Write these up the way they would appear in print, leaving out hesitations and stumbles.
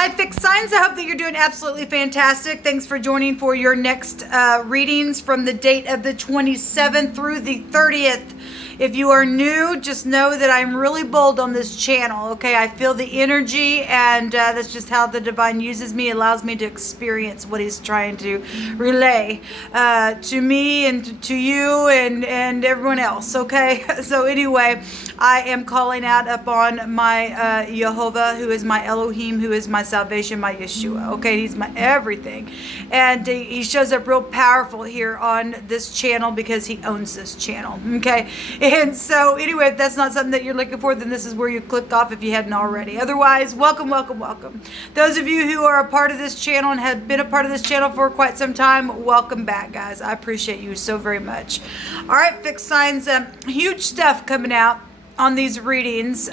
Hi, fixed signs. I hope that you're doing absolutely fantastic. Thanks for joining for your next readings from the date of the 27th through the 30th. If you are new, just know that I'm really bold on this channel, okay? I feel the energy, and that's just how the divine uses me, allows me to experience what he's trying to relay to me and to you and everyone else, okay? So anyway, I am calling out upon my Jehovah, who is my Elohim, who is my salvation, my Yeshua, okay? He's my everything. And he shows up real powerful here on this channel because he owns this channel, okay? And so anyway, if that's not something that you're looking for, then this is where you click off if you hadn't already. Otherwise, welcome, welcome, welcome. Those of you who are a part of this channel and have been a part of this channel for quite some time, welcome back, guys. I appreciate you so very much. All right, fixed signs, huge stuff coming out on these readings.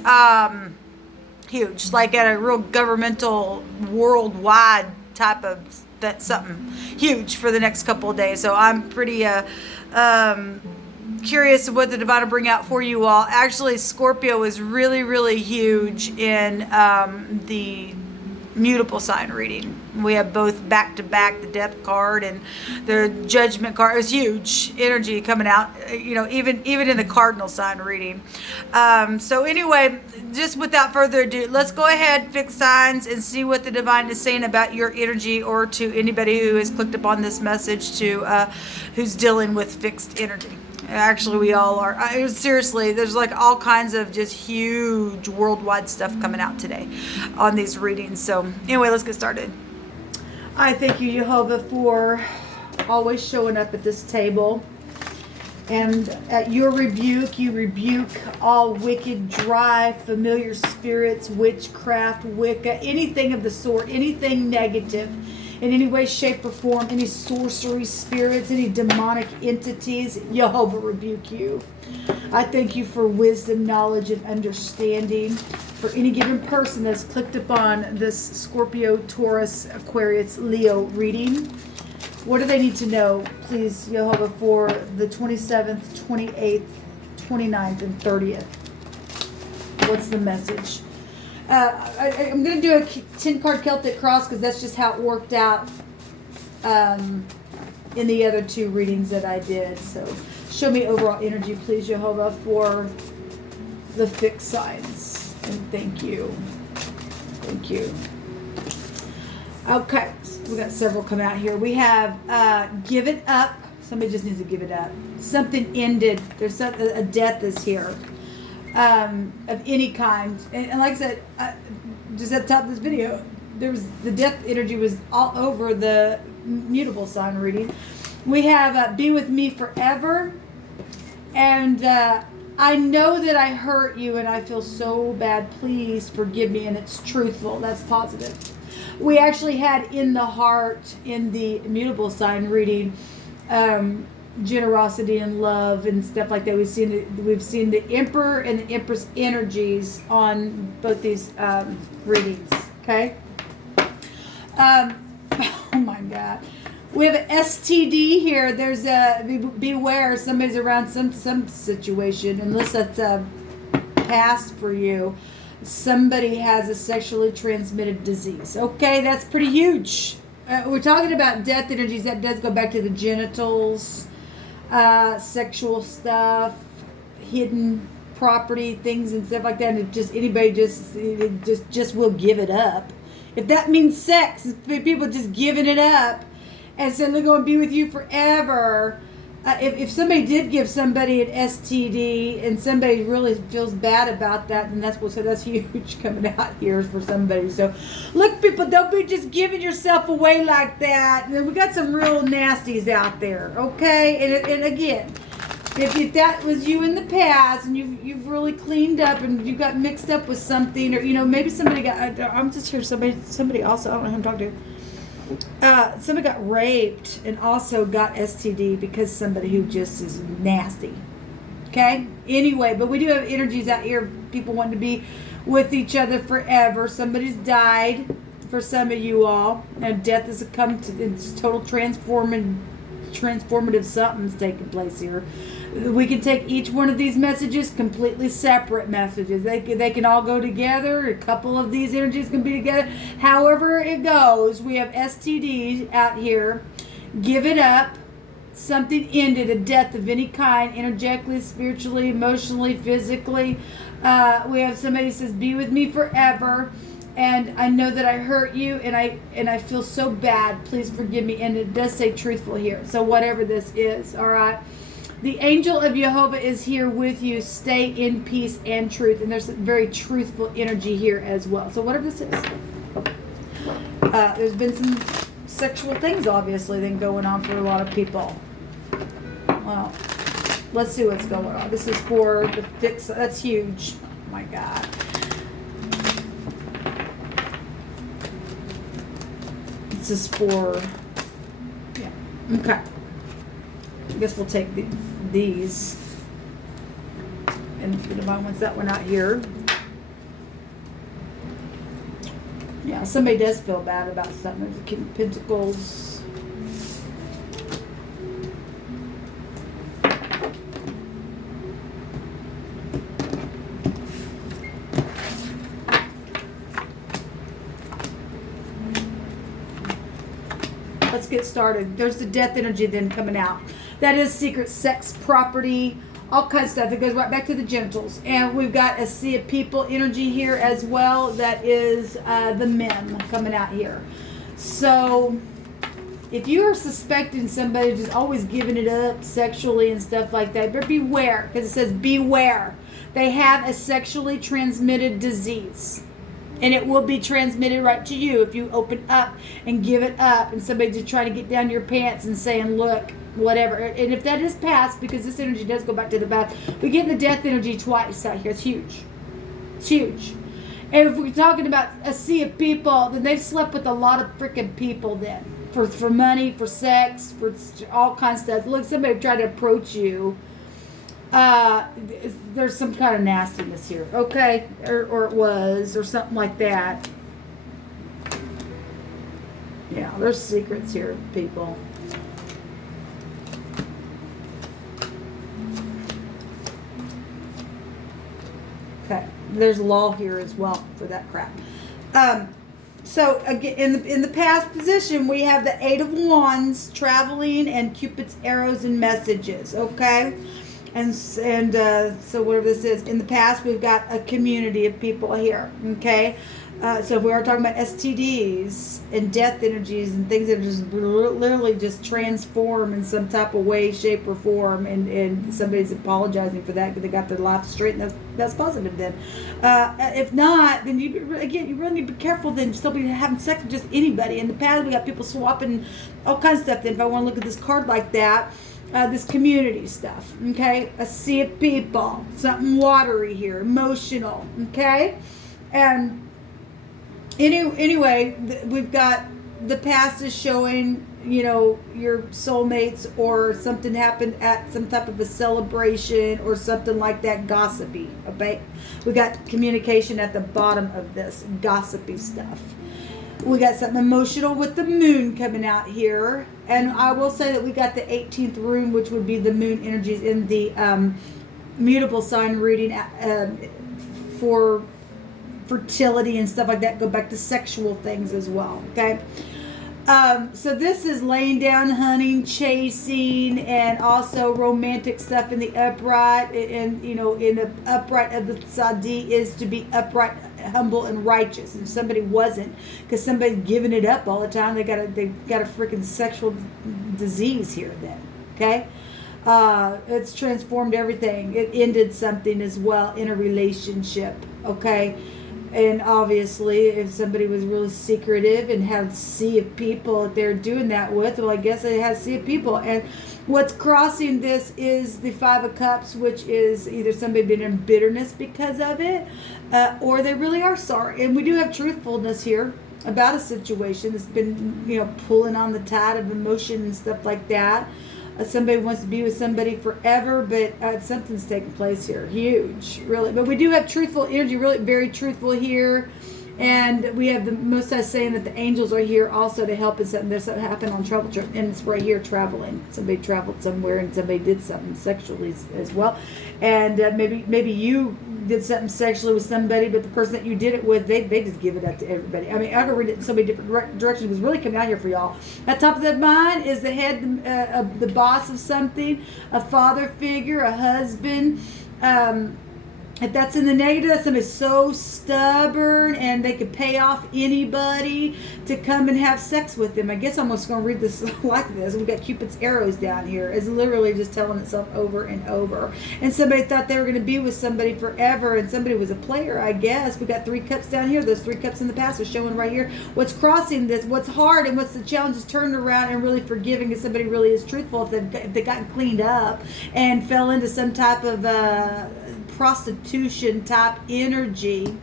Huge, like at a real governmental, worldwide type of, that's something huge for the next couple of days. So I'm pretty curious of what the divine will bring out for you all. Actually, Scorpio is really, really huge in the mutable sign reading. We have both back to back, the death card and the judgment card. It was huge energy coming out, you know, even in the cardinal sign reading. So anyway, just without further ado, let's go ahead, fix signs, and see what the divine is saying about your energy, or to anybody who has clicked upon this message to who's dealing with fixed energy. Actually, we all are. Seriously, there's like all kinds of just huge worldwide stuff coming out today on these readings. So anyway, let's get started. I thank you, Jehovah, for always showing up at this table. And at your rebuke, you rebuke all wicked, dry, familiar spirits, witchcraft, Wicca, anything of the sort, anything negative in any way, shape, or form, any sorcery spirits, any demonic entities. Jehovah rebuke you. I thank you for wisdom, knowledge, and understanding for any given person that's clicked upon this Scorpio, Taurus, Aquarius, Leo reading. What do they need to know, please, Jehovah, for the 27th, 28th, 29th, and 30th? What's the message? I'm going to do a 10-card Celtic cross because that's just how it worked out in the other two readings that I did. So show me overall energy, please, Jehovah, for the fixed signs. And thank you. Thank you. Okay, so we got several come out here. We have give it up. Somebody just needs to give it up. Something ended. There's a death is here. Of any kind, and like I said, just at the top of this video, there was the death energy was all over the mutable sign reading. We have be with me forever, and I know that I hurt you, and I feel so bad. Please forgive me, and it's truthful. That's positive. We actually had in the heart in the mutable sign reading. Generosity and love and stuff like that. We've seen the Emperor and the Empress energies on both these readings. Okay. Oh my God. We have an STD here. There's a beware. Somebody's around some situation, unless that's a past for you. Somebody has a sexually transmitted disease. Okay, that's pretty huge. We're talking about death energies. That does go back to the genitals. Sexual stuff, hidden property, things and stuff like that. And it just anybody just will give it up. If that means sex, people just giving it up and saying they're going to be with you forever. If somebody did give somebody an STD and somebody really feels bad about that, then that's huge coming out here for somebody. So look, people, don't be just giving yourself away like that. We got some real nasties out there, okay? And again, if that was you in the past and you've really cleaned up and you got mixed up with something, or maybe somebody got, I'm just here, somebody also, I don't know who I'm talking to. Somebody got raped and also got STD because somebody who just is nasty. Okay? Anyway, but we do have energies out here, people wanting to be with each other forever. Somebody's died for some of you all. And death has come to, it's total transformative something's taking place here. We can take each one of these messages completely separate messages. They can all go together. A couple of these energies can be together. However it goes, we have STD out here. Give it up. Something ended, a death of any kind, energetically, spiritually, emotionally, physically. We have somebody who says, be with me forever. And I know that I hurt you, and I feel so bad. Please forgive me. And it does say truthful here. So whatever this is, all right. The angel of Jehovah is here with you. Stay in peace and truth. And there's a very truthful energy here as well. So whatever this is. There's been some sexual things, obviously, then going on for a lot of people. Well, let's see what's going on. This is for the fix. That's huge. Oh my God. This is for, yeah. Okay. I guess we'll take these and the divine ones that were not here. Yeah, somebody does feel bad about something. There's the King of Pentacles. Let's get started. There's the death energy then coming out. That is secret sex, property, all kinds of stuff. It goes right back to the genitals. And we've got a sea of people energy here as well. That is the men coming out here. So if you are suspecting somebody just always giving it up sexually and stuff like that, but beware, because it says beware. They have a sexually transmitted disease. And it will be transmitted right to you if you open up and give it up, and somebody just trying to get down your pants and saying, look, whatever. And if that is past, because this energy does go back to the past, we get the death energy twice out here. It's huge. It's huge. And if we're talking about a sea of people, then they've slept with a lot of freaking people then. For money, for sex, for all kinds of stuff. Look, somebody tried to approach you. There's some kind of nastiness here, okay? Or it was, or something like that. Yeah, there's secrets here, people. Okay, there's law here as well for that crap. So again, in the past position, we have the Eight of Wands, traveling, and Cupid's arrows and messages, okay? And so whatever this is, in the past we've got a community of people here, okay? So if we are talking about STDs and death energies and things that just literally just transform in some type of way, shape, or form, and somebody's apologizing for that because they got their life straight, and that's positive then. If not, then you really need to be careful then. Still be having sex with just anybody. In the past we got people swapping all kinds of stuff. Then if I want to look at this card like that, this community stuff, okay? A sea of people, something watery here, emotional, okay? And anyway, we've got the past is showing, your soulmates, or something happened at some type of a celebration or something like that, gossipy, okay? We got communication at the bottom of this, gossipy stuff. We got something emotional with the moon coming out here. And I will say that we got the 18th room, which would be the moon energies in the mutable sign reading for fertility and stuff like that. Go back to sexual things as well, okay? So this is laying down, hunting, chasing, and also romantic stuff in the upright. And, in the upright of the Sadi is to be upright, humble, and righteous. And if somebody wasn't, because somebody's giving it up all the time, they've got a freaking sexual disease here then, okay? It's transformed everything. It ended something as well in a relationship, okay? And obviously, if somebody was really secretive and had a sea of people that they're doing that with, well, I guess it has a sea of people. And what's crossing this is the Five of Cups, which is either somebody being in bitterness because of it, or they really are sorry. And we do have truthfulness here about a situation that's been, pulling on the tide of emotion and stuff like that. Somebody wants to be with somebody forever, but something's taking place here. Huge, really. But we do have truthful energy, really very truthful here. And we have the Most High saying that the angels are here also to help us. Something there's something happened on travel trip, and it's right here traveling. Somebody traveled somewhere, and somebody did something sexually as well. And maybe you did something sexually with somebody, but the person that you did it with, they just give it up to everybody. I mean, I could read it in so many different directions. It was really coming out here for y'all. At top of the mind is the head, the boss of something, a father figure, a husband. If that's in the negative, somebody's so stubborn and they could pay off anybody to come and have sex with them. I guess I'm almost going to read this like this. We've got Cupid's arrows down here. It's literally just telling itself over and over. And somebody thought they were going to be with somebody forever, and somebody was a player, I guess. We got 3 cups down here. Those 3 cups in the past are showing right here what's crossing this, what's hard, and what's the challenge is turning around and really forgiving if somebody really is truthful, if they've gotten cleaned up and fell into some type of prostitution type energy.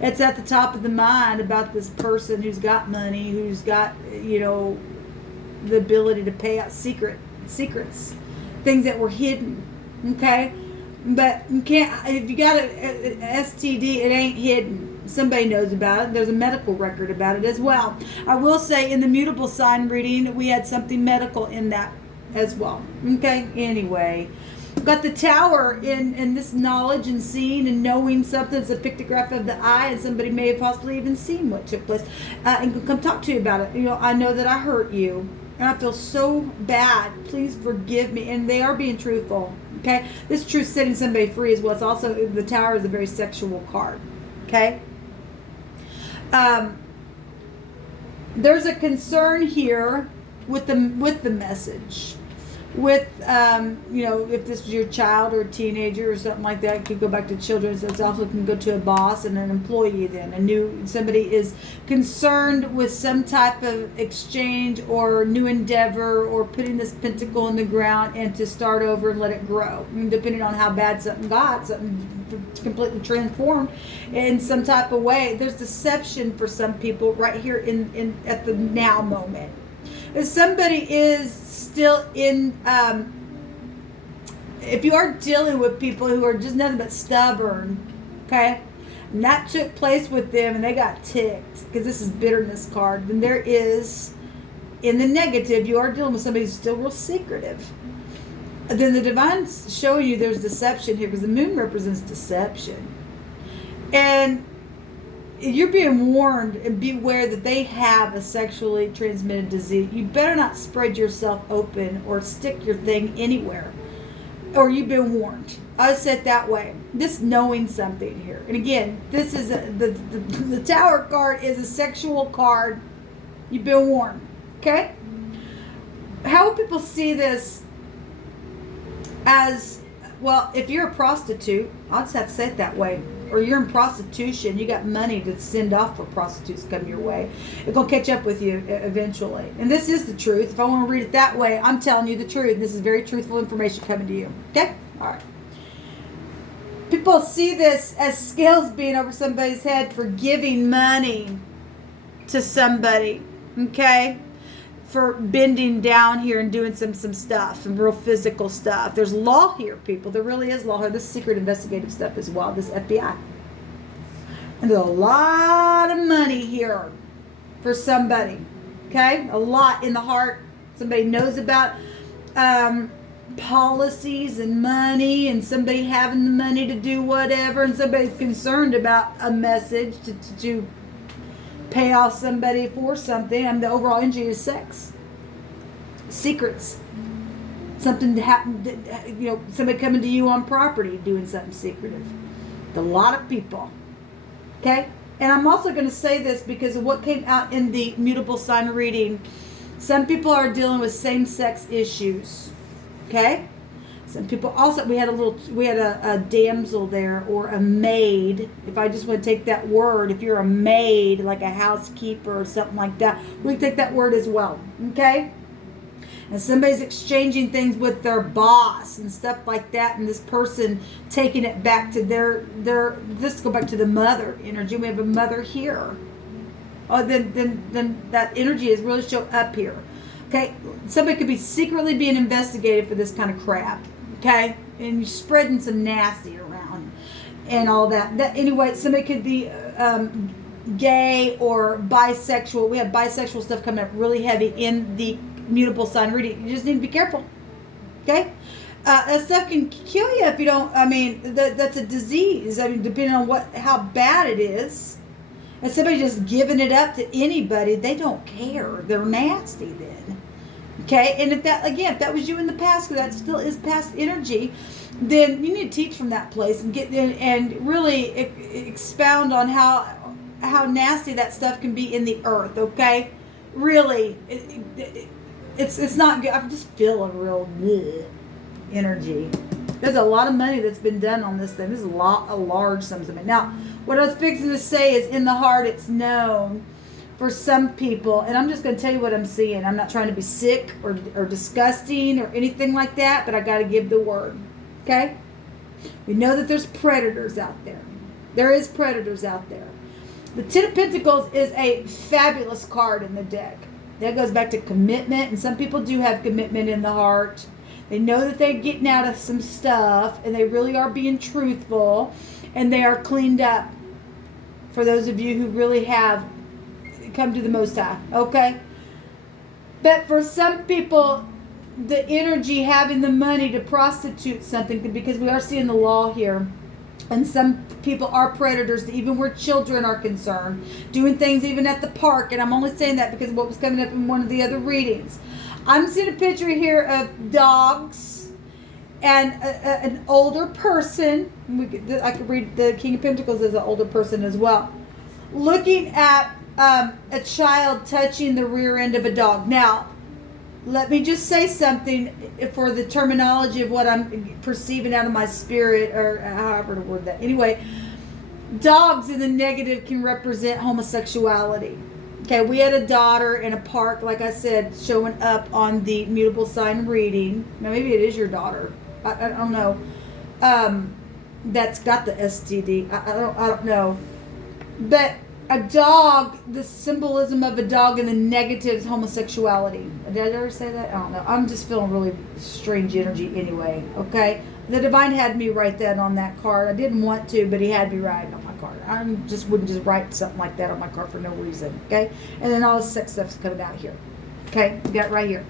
It's at the top of the mind about this person who's got money, who's got, the ability to pay out secrets, things that were hidden. Okay, but you can't. If you got a STD, it ain't hidden. Somebody knows about it. There's a medical record about it as well. I will say in the mutable sign reading, we had something medical in that as well. Okay, anyway. Got the Tower in this knowledge and seeing and knowing something. It's a pictograph of the eye, and somebody may have possibly even seen what took place and can come talk to you about it. I know that I hurt you, and I feel so bad. Please forgive me. And they are being truthful. Okay, this truth setting somebody free as well. It's also, the Tower is a very sexual card. Okay, there's a concern here with the message. With, if this was your child or a teenager or something like that, it could go back to children. So it also can go to a boss and an employee then. Somebody is concerned with some type of exchange or new endeavor or putting this pentacle in the ground and to start over and let it grow. I mean, depending on how bad something got, something completely transformed in some type of way. There's deception for some people right here in at the now moment. If somebody is still in, if you are dealing with people who are just nothing but stubborn, okay, and that took place with them and they got ticked, because this is bitterness card, then there is, in the negative, you are dealing with somebody who's still real secretive. Then the divine's showing you there's deception here, because the moon represents deception. And you're being warned, and beware that they have a sexually transmitted disease. You better not spread yourself open or stick your thing anywhere, or you've been warned. I said that way. This knowing something here. And again, this is the Tower card is a sexual card. You've been warned. Okay? How will people see this as, well, if you're a prostitute, I'll just have to say it that way, or you're in prostitution, you got money to send off for prostitutes come your way, it's going to catch up with you eventually. And this is the truth. If I want to read it that way, I'm telling you the truth. This is very truthful information coming to you. Okay? All right. People see this as scales being over somebody's head for giving money to somebody. Okay? For bending down here and doing some stuff, some real physical stuff. There's law here, people. There really is law here. This secret investigative stuff as well. This FBI. And there's a lot of money here for somebody. Okay? A lot in the heart. Somebody knows about policies and money, and somebody having the money to do whatever, and somebody's concerned about a message to pay off somebody for something. And the overall energy is sex, secrets, something to happen. Somebody coming to you on property, doing something secretive. A lot of people. Okay, and I'm also going to say this because of what came out in the mutable sign reading. Some people are dealing with same-sex issues. Okay. Some people also, we had a damsel there, or a maid. If I just want to take that word, if you're a maid, like a housekeeper or something like that, we can take that word as well. Okay? And somebody's exchanging things with their boss and stuff like that, and this person taking it back to their let's go back to the mother energy. We have a mother here. Oh, then that energy is really show up here. Okay? Somebody could be secretly being investigated for this kind of crap. Okay, and you're spreading some nasty around and all that. Anyway, somebody could be gay or bisexual. We have bisexual stuff coming up really heavy in the mutable sign reading. You just need to be careful. Okay? That stuff can kill you if you don't. I mean, that's a disease. I mean, depending on how bad it is. And somebody just giving it up to anybody, they don't care. They're nasty then. Okay? And if that was you in the past, because that still is past energy, then you need to teach from that place and get in and really expound on how nasty that stuff can be in the earth. Okay? Really, it's not good. I just feel a real energy. There's a lot of money that's been done on this thing. This is a large sums of money. Now, what I was fixing to say is in the heart it's known for some people, and I'm just going to tell you what I'm seeing. I'm not trying to be sick or disgusting or anything like that, but I got to give the word. Okay? We know that there's predators out there. There is predators out there. The Ten of Pentacles is a fabulous card in the deck. That goes back to commitment, and some people do have commitment in the heart. They know that they're getting out of some stuff, and they really are being truthful, and they are cleaned up. For those of you who really have come to the Most High, okay? But for some people, the energy having the money to prostitute something, because we are seeing the law here, and some people are predators, even where children are concerned, doing things even at the park, and I'm only saying that because of what was coming up in one of the other readings. I'm seeing a picture here of dogs and an older person. I could read the King of Pentacles as an older person as well. Looking at a child touching the rear end of a dog. Now, let me just say something for the terminology of what I'm perceiving out of my spirit, or however to word that. Anyway, dogs in the negative can represent homosexuality. Okay, we had a daughter in a park, like I said, showing up on the mutable sign reading. Now, maybe it is your daughter. I don't know. That's got the STD. I don't know. But a dog, the symbolism of a dog in the negative is homosexuality. Did I ever say that? I don't know. I'm just feeling really strange energy anyway, okay? The Divine had me write that on that card. I didn't want to, but he had me write it on my card. I wouldn't just write something like that on my card for no reason, okay? And then all the sex stuff's coming out here, okay? We got it right here.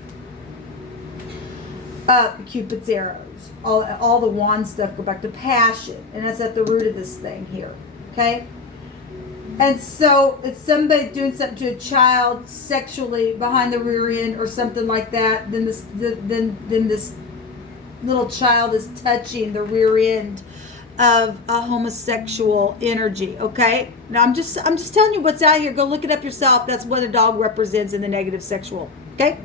Cupid's arrows. All the wand stuff go back to passion, and that's at the root of this thing here, okay? And so it's somebody doing something to a child sexually behind the rear end or something like that. Then this little child is touching the rear end of a homosexual energy. Okay. Now I'm just telling you what's out here. Go look it up yourself. That's what a dog represents in the negative sexual. Okay.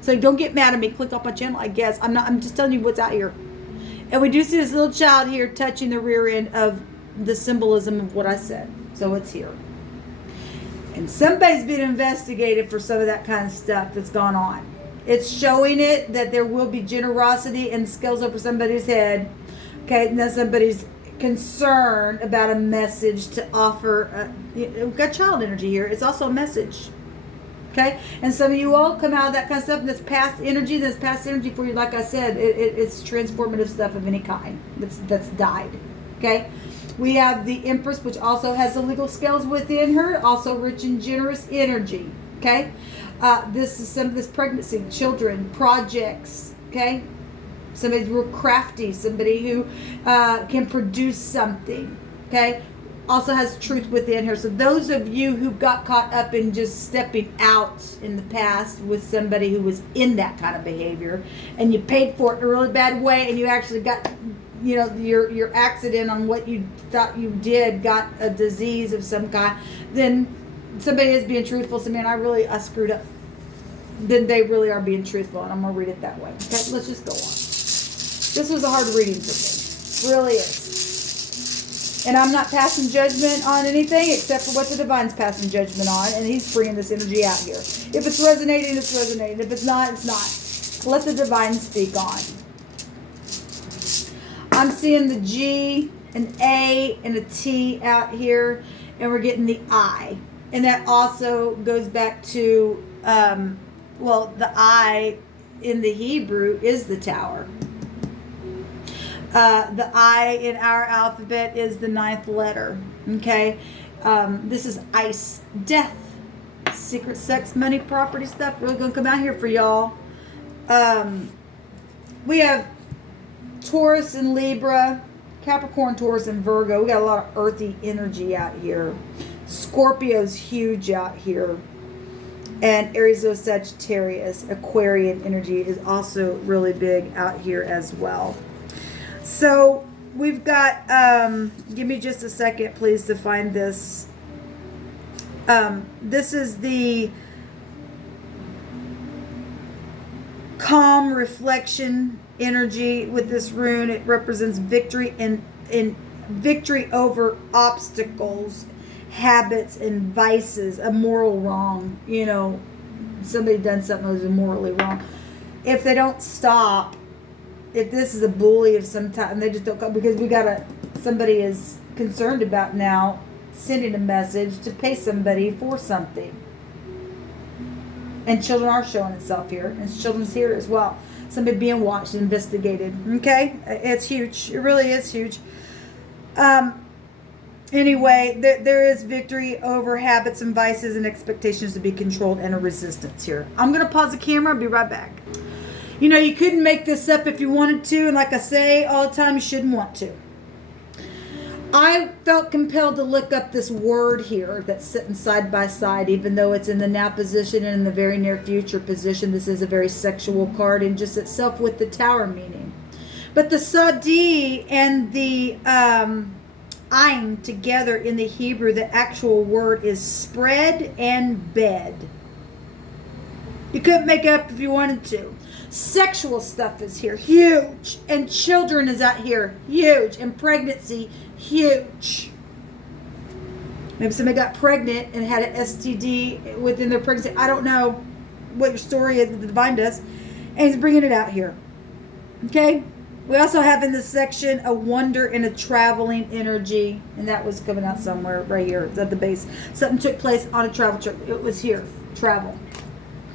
So don't get mad at me. Click off my channel. I guess I'm just telling you what's out here. And we do see this little child here touching the rear end of the symbolism of what I said. So it's here. And somebody's been investigated for some of that kind of stuff that's gone on. It's showing it that there will be generosity and scales over somebody's head. Okay, and then somebody's concerned about a message to offer. We've got child energy here. It's also a message. Okay, and some of you all come out of that kind of stuff, and that's past energy. That's past energy for you. Like I said, it's transformative stuff of any kind that's died. Okay. We have the Empress, which also has the legal scales within her, also rich and generous energy. Okay, this is some of this pregnancy, children, projects. Okay, somebody's real crafty, somebody who can produce something. Okay, also has truth within her. So those of you who got caught up in just stepping out in the past with somebody who was in that kind of behavior, and you paid for it in a really bad way, and you actually got, you know, your accident on what you thought you did got a disease of some kind, then somebody is being truthful. So, man, I screwed up. Then they really are being truthful, and I'm going to read it that way. Okay, let's just go on. This was a hard reading for me. It really is. And I'm not passing judgment on anything except for what the Divine's passing judgment on, and he's bringing this energy out here. If it's resonating, it's resonating. If it's not, it's not. Let the Divine speak on. I'm seeing the G, an A, and a T out here, and we're getting the I. And that also goes back to, the I in the Hebrew is the tower. The I in our alphabet is the 9th letter, okay? This is ice, death, secret sex, money, property stuff. Really gonna come out here for y'all. We have Taurus and Libra, Capricorn, Taurus, and Virgo. We got a lot of earthy energy out here. Scorpio's huge out here. And Aries, Leo, Sagittarius, Aquarian energy is also really big out here as well. So we've got, give me just a second, please, to find this. This is the calm reflection energy with this rune. It represents victory and victory over obstacles, habits, and vices, a moral wrong. You know, somebody done something that was morally wrong. If they don't stop, if this is a bully of some type, and they just don't come, because we got somebody is concerned about now sending a message to pay somebody for something. And children are showing itself here, and children's here as well. Somebody being watched and investigated. Okay, it's huge. It really is huge. Anyway, there is victory over habits and vices and expectations to be controlled, and a resistance here. I'm going to pause the camera. I'll be right back. You know, you couldn't make this up if you wanted to, and like I say all the time, you shouldn't want to. I felt compelled to look up this word here that's sitting side by side, even though it's in the now position and in the very near future position. This is a very sexual card in just itself with the Tower meaning. But the Sadi and the Ain together in the Hebrew, the actual word is spread and bed. You couldn't make it up if you wanted to. Sexual stuff is here, huge. And children is out here, huge. And pregnancy, huge. Maybe somebody got pregnant and had an STD within their pregnancy. I don't know what your story is, but the divine does. And he's bringing it out here. Okay? We also have in this section a wonder and a traveling energy. And that was coming out somewhere right here. It's at the base. Something took place on a travel trip. It was here. Travel.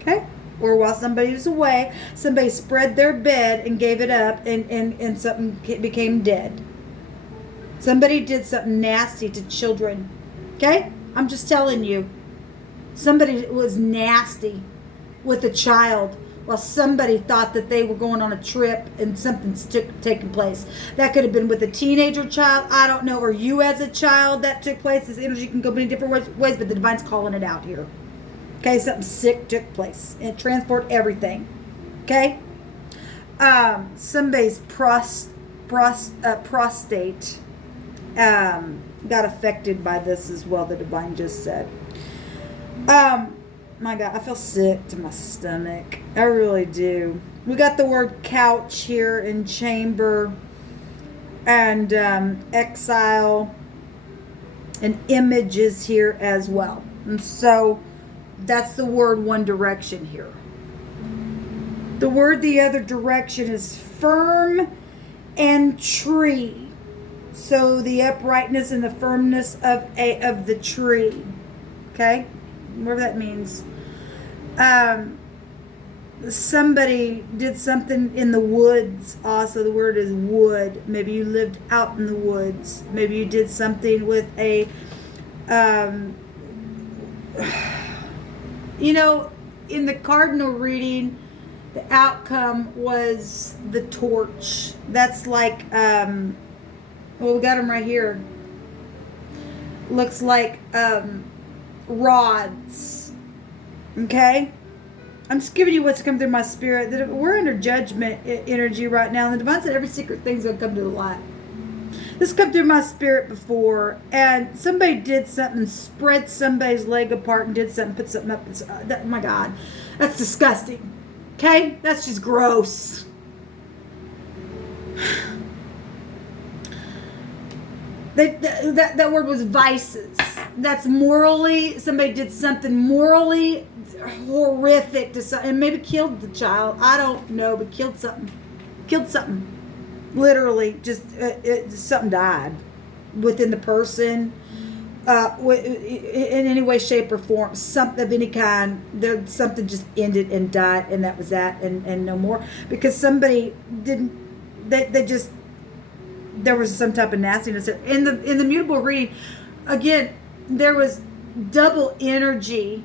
Okay? Or while somebody was away, somebody spread their bed and gave it up, and something became dead. Somebody did something nasty to children. Okay? I'm just telling you. Somebody was nasty with a child while somebody thought that they were going on a trip and something's taking place. That could have been with a teenager child. I don't know. Or you as a child that took place. This energy can go many different ways, but the divine's calling it out here. Okay, something sick took place. And transport everything. Okay? Somebody's prostate got affected by this as well, the divine just said. My God, I feel sick to my stomach. I really do. We got the word couch here in chamber. And exile. And images here as well. And so that's the word one direction here. The word the other direction is firm and tree. So the uprightness and the firmness of the tree. Okay? Whatever that means. Somebody did something in the woods. Also, the word is wood. Maybe you lived out in the woods. Maybe you did something with a you know, in the cardinal reading, the outcome was the torch. That's like, well, we got them right here. Looks like rods. Okay? I'm just giving you what's come through my spirit. We're under judgment energy right now. And the divine said every secret thing's going to come to the light. This come through my spirit before, and somebody did something, spread somebody's leg apart and did something, put something up. Oh my God, that's disgusting. Okay, that's just gross. That word was vices. That's morally, somebody did something morally horrific to something, and maybe killed the child. I don't know, but killed something. Killed something. Literally, just something died within the person, in any way, shape, or form. Something of any kind. Something just ended and died, and that was that, and no more. Because somebody didn't. They just. There was some type of nastiness in the mutable reading. Again, there was double energy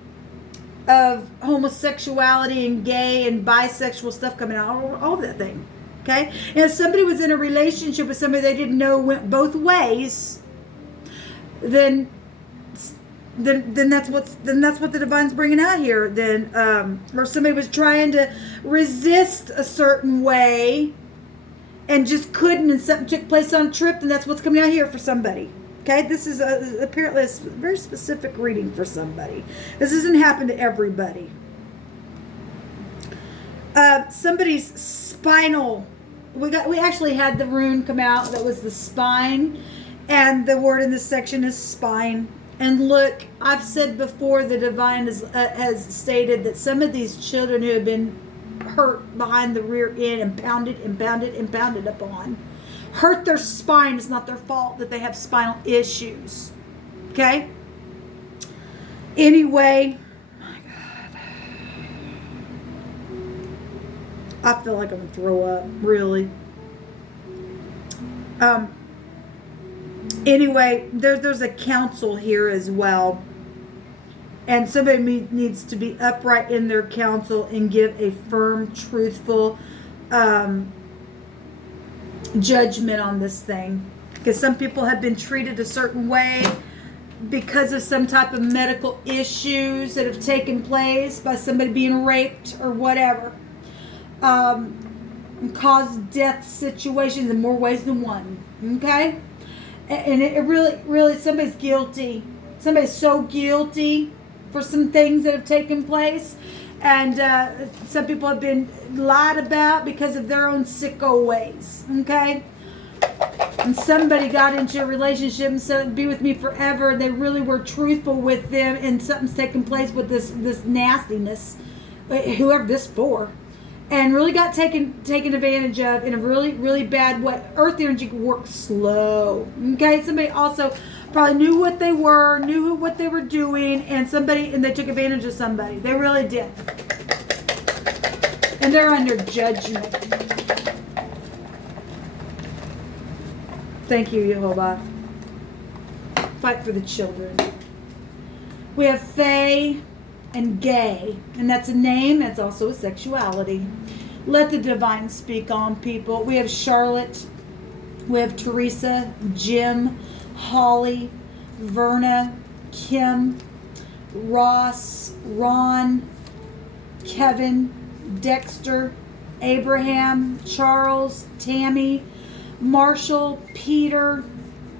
of homosexuality and gay and bisexual stuff coming out, all of that thing. Okay? And if somebody was in a relationship with somebody they didn't know went both ways, then that's what the divine's bringing out here. Then, or somebody was trying to resist a certain way and just couldn't, and something took place on a trip, then that's what's coming out here for somebody. Okay, this is apparently a very specific reading for somebody. This doesn't happen to everybody. Somebody's spinal. We actually had the rune come out that was the spine, and the word in this section is spine. And look, I've said before, the divine has stated that some of these children who have been hurt behind the rear end and pounded upon, hurt their spine. It's not their fault that they have spinal issues. Okay? Anyway, my God. I feel like I'm going to throw up, really. Anyway, there's a counsel here as well. And somebody needs to be upright in their counsel and give a firm, truthful judgment on this thing. Because some people have been treated a certain way because of some type of medical issues that have taken place by somebody being raped or whatever. And caused death situations in more ways than one. Okay? And it really, somebody's guilty. Somebody's so guilty for some things that have taken place. And some people have been lied about because of their own sicko ways. Okay? And somebody got into a relationship and said, be with me forever. They really were truthful with them, and something's taken place with this nastiness, whoever this for. And really got taken advantage of in a really, really bad way. Earth energy works slow. Okay, somebody also probably knew what they were, knew what they were doing, and they took advantage of somebody. They really did. And they're under judgment. Thank you, Jehovah. Fight for the children. We have Fae and Gay, and that's a name. That's also a sexuality. Let the divine speak on people. We have Charlotte. We have Teresa, Jim, Holly, Verna, Kim, Ross, Ron, Kevin, Dexter, Abraham, Charles, Tammy, Marshall, Peter.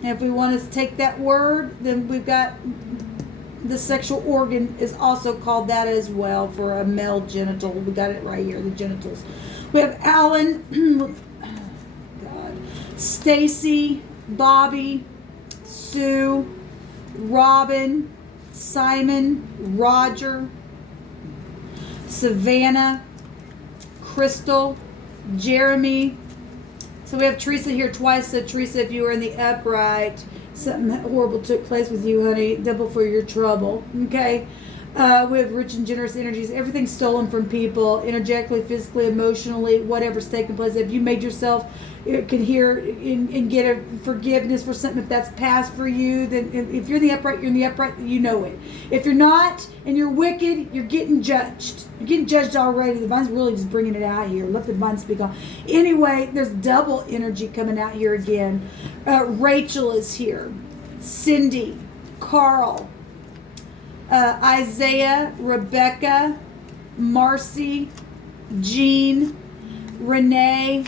And if we want to take that word, then we've got the sexual organ is also called that as well for a male genital. We got it right here, the genitals. We have Alan, God, Stacy, Bobby, Sue, Robin, Simon, Roger, Savannah, Crystal, Jeremy. So we have Teresa here twice. So Teresa, if you were in the upright, something horrible took place with you, honey. Double for your trouble. Okay. We have rich and generous energies. Everything's stolen from people, energetically, physically, emotionally, whatever's taking place. If you made yourself can hear and get a forgiveness for something, if that's past for you, then if you're in the upright, you're in the upright, you know it. If you're not and you're wicked, you're getting judged. You're getting judged already. The divine's really just bringing it out here. Let the divine speak on. Anyway, there's double energy coming out here again. Rachel is here. Cindy, Carl, Isaiah, Rebecca, Marcy, Jean, Renee,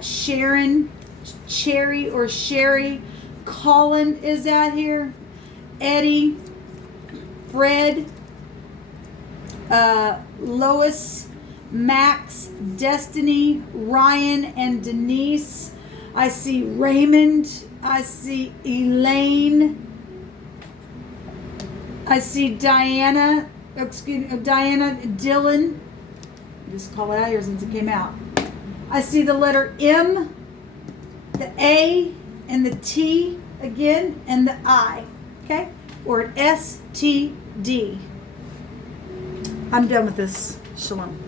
Sharon, Cherry or Sherry, Colin is out here, Eddie, Fred, Lois, Max, Destiny, Ryan, and Denise. I see Raymond. I see Elaine. I see Diana. Diana Dillon. Just call it out here since it came out. I see the letter M, the A, and the T again, and the I. Okay? Or an STD. I'm done with this. Shalom.